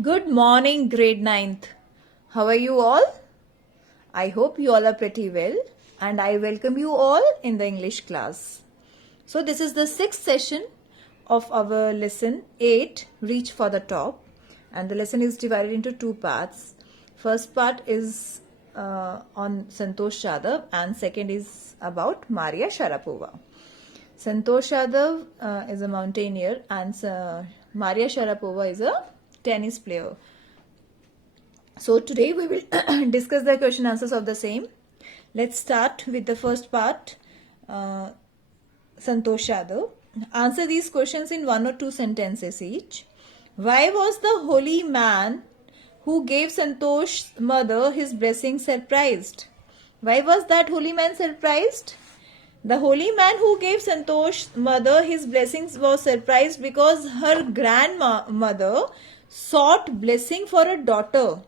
Good morning, grade ninth. How are you all? I hope you all are pretty well, and I welcome you all in the English class. So, this is the sixth session of our lesson 8, Reach for the Top, and the lesson is divided into two parts. First part is on Santosh Yadav, and second is about Maria Sharapova. Santosh Yadav is a mountaineer, and Maria Sharapova is a tennis player. So today we will discuss the question answers of the same. Let's start with the first part. Santosh Yadav. Answer these questions in one or two sentences each. Why was the holy man who gave Santosh's mother his blessing surprised? Why was that holy man surprised? The holy man who gave Santosh's mother his blessings was surprised because her grandmother sought blessing for a daughter.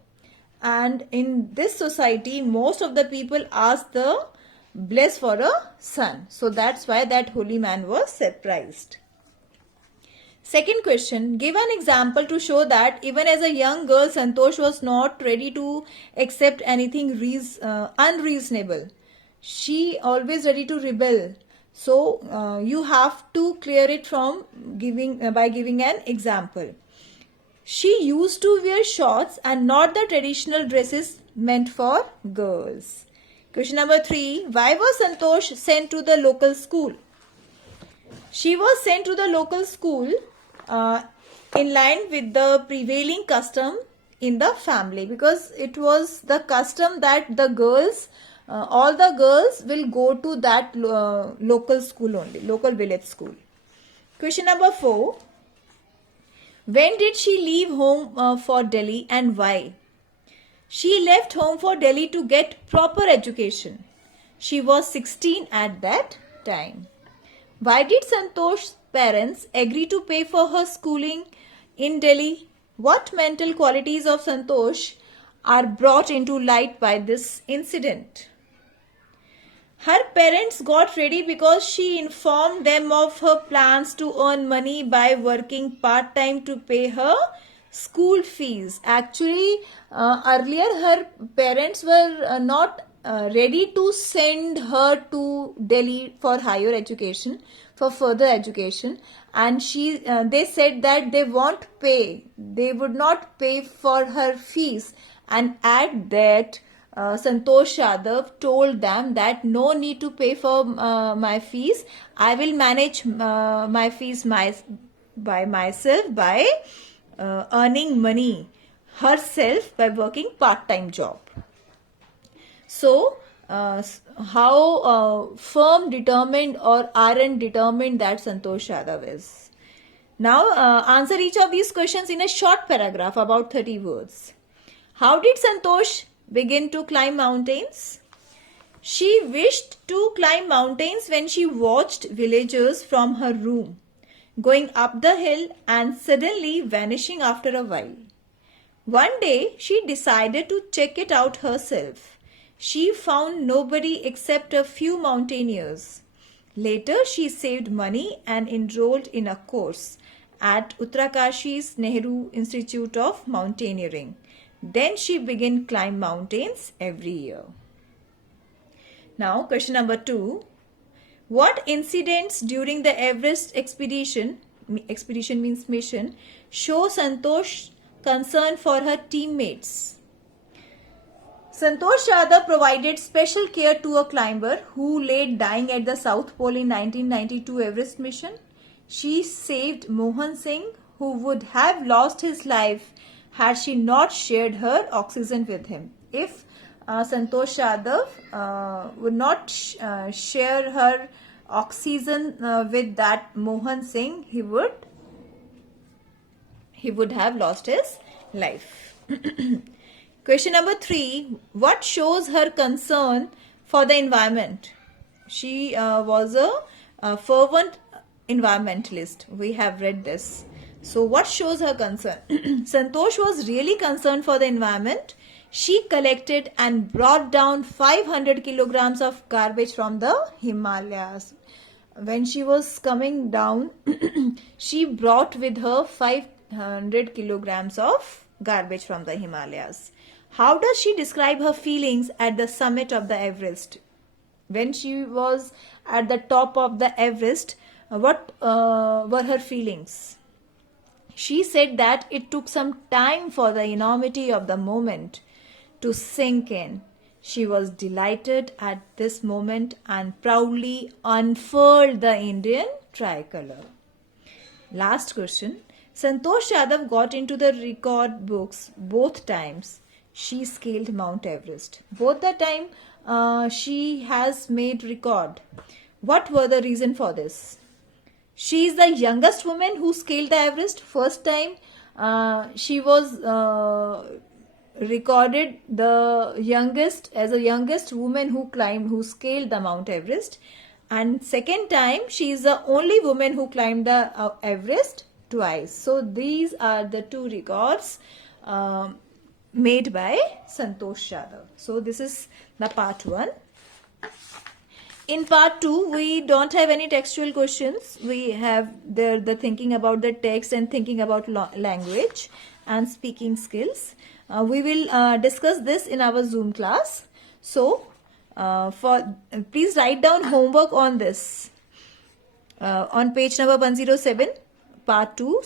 And in this society, most of the people ask the bless for a son. So that's why that holy man was surprised. Second question, give an example to show that even as a young girl, Santosh was not ready to accept anything unreasonable. She always ready to rebel. So you have to clear it from by giving an example. She used to wear shorts and not the traditional dresses meant for girls. Question number 3. Why was Santosh sent to the local school? She was sent to the local school in line with the prevailing custom in the family, because it was the custom that the girls, all the girls will go to that local school only, local village school. Question number 4. When did she leave home for Delhi and why? She left home for Delhi to get proper education. She was 16 at that time. Why did Santosh's parents agree to pay for her schooling in Delhi? What mental qualities of Santosh are brought into light by this incident? Her parents got ready because she informed them of her plans to earn money by working part-time to pay her school fees. Actually, earlier her parents were not ready to send her to Delhi for higher education, for further education, and they said that they would not pay for her fees, and at that Santosh Yadav told them that no need to pay for my fees. I will manage my fees by myself by earning money herself by working part-time job. So, how firm, determined or iron determined that Santosh Yadav is. Now, answer each of these questions in a short paragraph, about 30 words. How did Santosh begin to climb mountains? She wished to climb mountains when she watched villagers from her room going up the hill and suddenly vanishing after a while. One day she decided to check it out herself. She found nobody except a few mountaineers. Later she saved money and enrolled in a course at Uttarakashi's Nehru Institute of Mountaineering. Then she began climb mountains every year. Now, question number 2. What incidents during the Everest expedition means mission, show Santosh's concern for her teammates? Santosh Yadav provided special care to a climber who lay dying at the South Pole in 1992 Everest mission. She saved Mohan Singh, who would have lost his life had she not shared her oxygen with him. If Santosh Yadav would not share her oxygen with that Mohan Singh, he would have lost his life. Question number 3. What shows her concern for the environment? She was a fervent environmentalist. We have read this. So what shows her concern? Santosh was really concerned for the environment. She collected and brought down 500 kilograms of garbage from the Himalayas. When she was coming down, she brought with her 500 kilograms of garbage from the Himalayas. How does she describe her feelings at the summit of the Everest? When she was at the top of the Everest, what were her feelings? She said that it took some time for the enormity of the moment to sink in. She was delighted at this moment and proudly unfurled the Indian tricolor. Last question. Santosh Yadav got into the record books both times she scaled Mount Everest. Both the time she has made record. What were the reason for this? She is the youngest woman who scaled the Everest. First time she was recorded the youngest as a youngest woman who scaled the Mount Everest. And second time she is the only woman who climbed the Everest twice. So these are the two records made by Santosh Yadav. So this is the part 1. In part 2, we don't have any textual questions. We have the thinking about the text and thinking about language and speaking skills. We will discuss this in our Zoom class. So, please write down homework on this. On page number 107, part 2,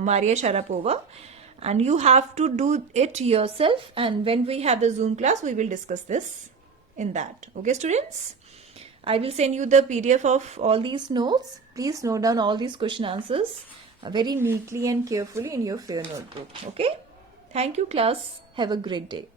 Maria Sharapova. And you have to do it yourself. And when we have the Zoom class, we will discuss this in that. Okay, students? I will send you the PDF of all these notes. Please note down all these question answers very neatly and carefully in your fair notebook. Okay? Thank you, class. Have a great day.